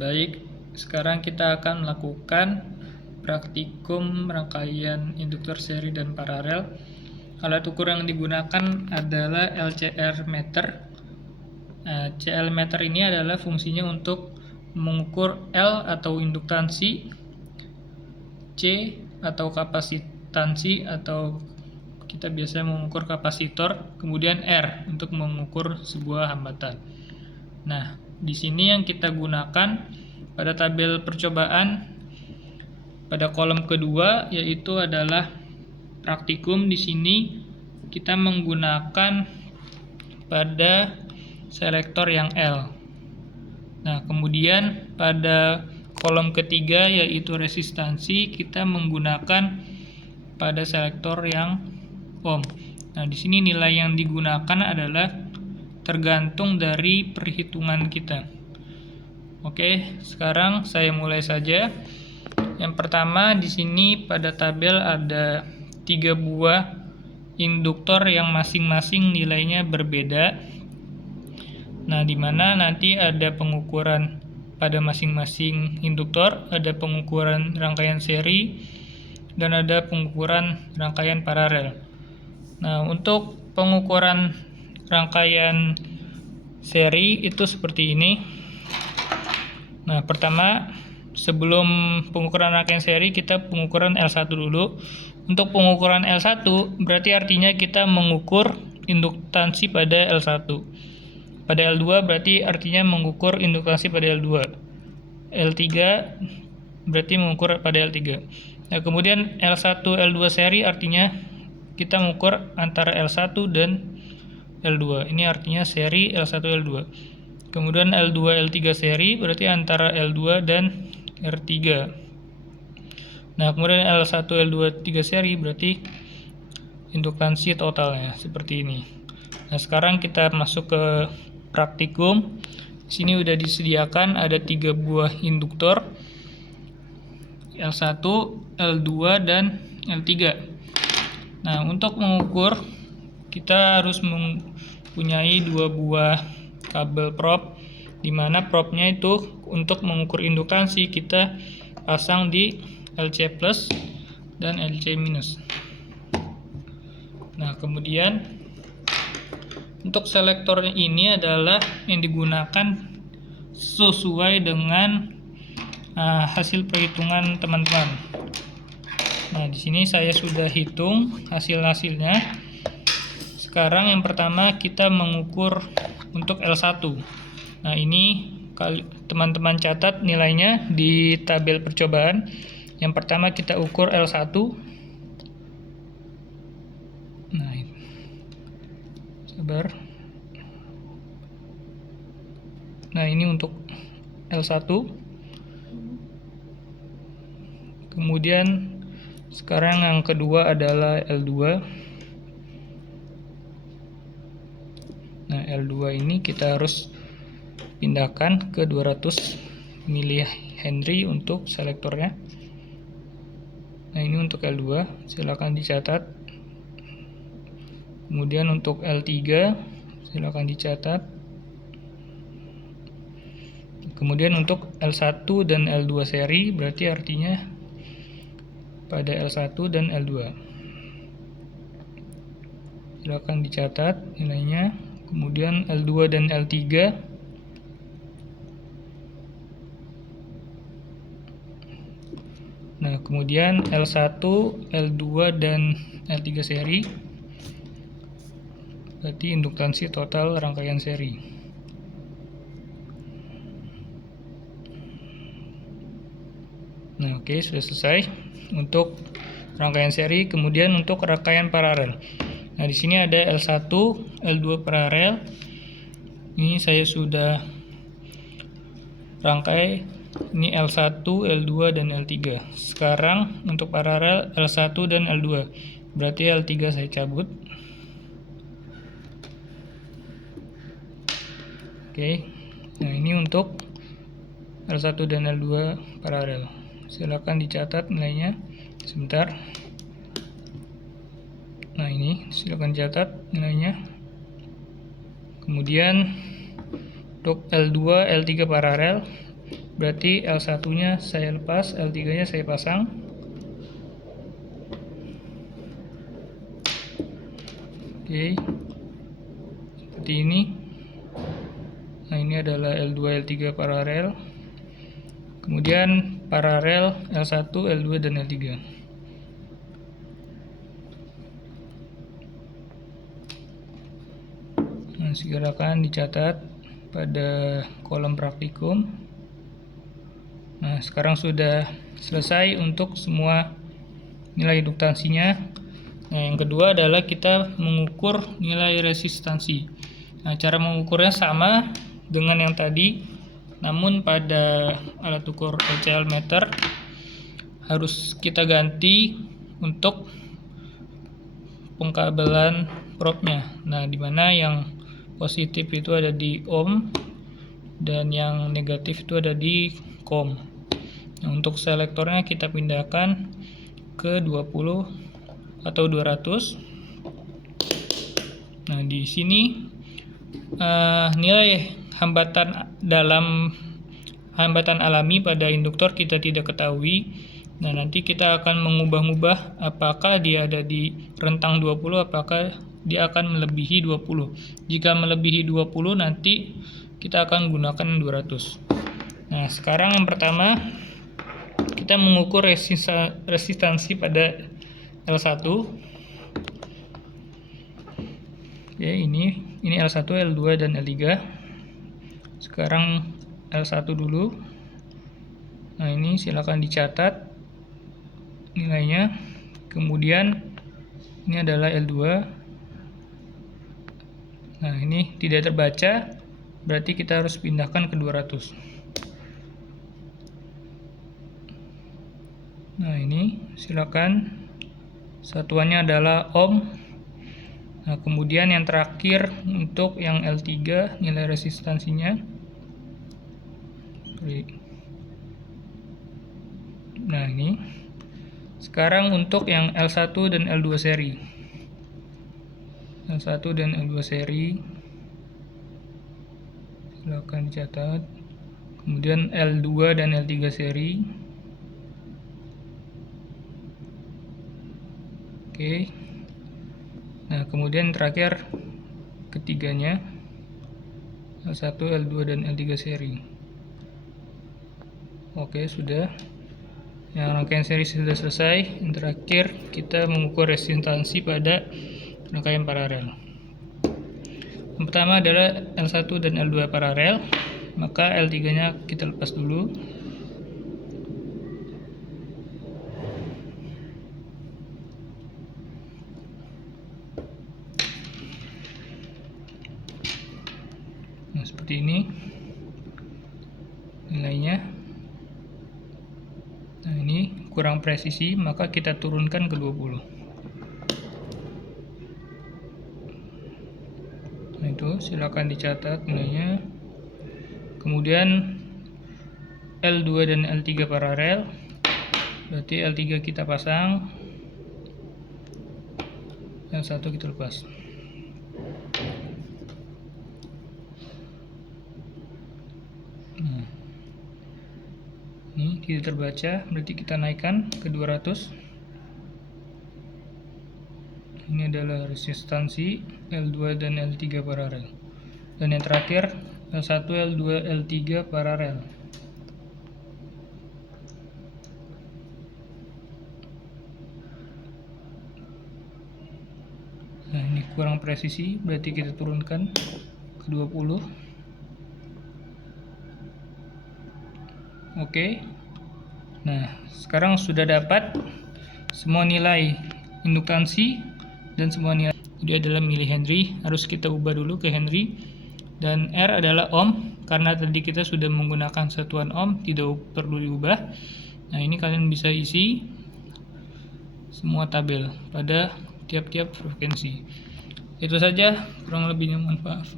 Baik, sekarang kita akan melakukan praktikum rangkaian induktor seri dan paralel. Alat ukur yang digunakan adalah LCR meter. CL meter ini adalah fungsinya untuk mengukur L atau induktansi, C atau kapasitansi atau kita biasa mengukur kapasitor, kemudian R untuk mengukur sebuah hambatan. Nah, di sini yang kita gunakan pada tabel percobaan pada kolom kedua yaitu adalah praktikum. Di sini kita menggunakan pada selektor yang L. Nah, kemudian pada kolom ketiga yaitu resistansi, kita menggunakan pada selektor yang ohm. Nah, di sini nilai yang digunakan adalah tergantung dari perhitungan kita. Oke, sekarang saya mulai saja. Yang pertama di sini pada tabel ada 3 buah induktor yang masing-masing nilainya berbeda. Nah, di mana nanti ada pengukuran pada masing-masing induktor, ada pengukuran rangkaian seri dan ada pengukuran rangkaian paralel. Nah, untuk pengukuran rangkaian seri itu seperti ini. Nah, pertama sebelum pengukuran rangkaian seri kita pengukuran L1 dulu. Untuk pengukuran L1 berarti artinya kita mengukur induktansi pada L1. Pada L2 berarti artinya mengukur induktansi pada L2. L3 berarti mengukur pada L3. Nah, kemudian L1 L2 seri artinya kita mengukur antara L1 dan L2. Ini artinya seri L1 L2. Kemudian L2 L3 seri berarti antara L2 dan R3. Nah, kemudian L1 L2 3 seri berarti induktansi totalnya seperti ini. Nah, sekarang kita masuk ke praktikum. Di sini udah disediakan ada 3 buah induktor L1, L2 dan L3. Nah, untuk mengukur kita harus mempunyai 2 buah kabel probe, di mana probe-nya itu untuk mengukur induktansi kita pasang di LC plus dan LC minus. Nah, kemudian untuk selektor ini adalah yang digunakan sesuai dengan hasil perhitungan teman-teman. Nah, di sini saya sudah hitung hasil-hasilnya. Sekarang yang pertama kita mengukur untuk L1. Nah, ini teman-teman catat nilainya di tabel percobaan. Yang pertama kita ukur L1. Nah, sabar. Nah, ini untuk L1. Kemudian sekarang yang kedua adalah L2. Nah, L2 ini kita harus pindahkan ke 200 mH untuk selektornya. Nah, ini untuk L2, silakan dicatat. Kemudian untuk L3 silakan dicatat. Kemudian untuk L1 dan L2 seri berarti artinya pada L1 dan L2. Silakan dicatat nilainya. Kemudian L2 dan L3. Nah, kemudian L1, L2 dan L3 seri berarti induktansi total rangkaian seri. Nah, oke, sudah selesai untuk rangkaian seri. Kemudian untuk rangkaian paralel. Nah, di sini ada L1, L2 paralel. Ini saya sudah rangkai. Ini L1, L2 dan L3. Sekarang untuk paralel L1 dan L2. Berarti L3 saya cabut. Oke. Nah, ini untuk L1 dan L2 paralel. Silakan dicatat nilainya. Sebentar. Nah, ini silakan catat nilainya. Kemudian untuk L2, L3 paralel berarti L1 nya saya lepas, L3 nya saya pasang. Oke, seperti ini. Nah, ini adalah L2 L3 paralel, kemudian paralel L1 L2 dan L3. Nah, silakan dicatat pada kolom praktikum. Nah, sekarang sudah selesai untuk semua nilai induktansinya. Nah, yang kedua adalah kita mengukur nilai resistansi. Nah, cara mengukurnya sama dengan yang tadi, namun pada alat ukur LCL meter harus kita ganti untuk pengkabelan probe-nya. Nah, dimana yang positif itu ada di ohm dan yang negatif itu ada di com. Nah, untuk selektornya kita pindahkan ke 20 atau 200. Nah, di sini nilai hambatan alami pada induktor kita tidak ketahui. Nah, nanti kita akan mengubah-ubah apakah dia ada di rentang 20, apakah dia akan melebihi 20. Jika melebihi 20 nanti kita akan gunakan 200. Nah, sekarang yang pertama kita mengukur resistansi pada L1. Oke, ini L1, L2 dan L3. Sekarang L1 dulu. Nah, ini silakan dicatat nilainya. Kemudian ini adalah L2. Nah, ini tidak terbaca, berarti kita harus pindahkan ke 200. Nah, ini silakan, satuannya adalah ohm. Nah, kemudian yang terakhir untuk yang L3 nilai resistansinya. Nah, ini sekarang untuk yang L1 dan L2 seri. L1 dan L2 seri silakan dicatat. Kemudian L2 dan L3 seri. Oke. Nah, kemudian terakhir ketiganya L1, L2 dan L3 seri. Oke, sudah. Yang rangkaian seri sudah selesai. Yang terakhir kita mengukur resistansi pada rangkaian paralel. Yang pertama adalah L1 dan L2 paralel, maka L3 nya kita lepas dulu. Nah, seperti ini nilainya. Nah, ini kurang presisi, maka kita turunkan ke 20. Nah, itu silakan dicatat nilainya. Kemudian L2 dan L3 paralel, berarti L3 kita pasang, L1 kita lepas. Nah, ini tidak terbaca, berarti kita naikkan ke 200. Ini adalah resistansi L2 dan L3 paralel. Dan yang terakhir L1, L2, L3 paralel. Nah, ini kurang presisi, berarti kita turunkan ke 20. Oke. Nah, sekarang sudah dapat semua nilai induktansi dan semua nilai. Jadi adalah milihenry, harus kita ubah dulu ke Henry. Dan R adalah ohm, karena tadi kita sudah menggunakan satuan ohm, tidak perlu diubah. Nah, ini kalian bisa isi semua tabel pada tiap-tiap frekuensi. Itu saja, kurang lebihnya mohon maaf.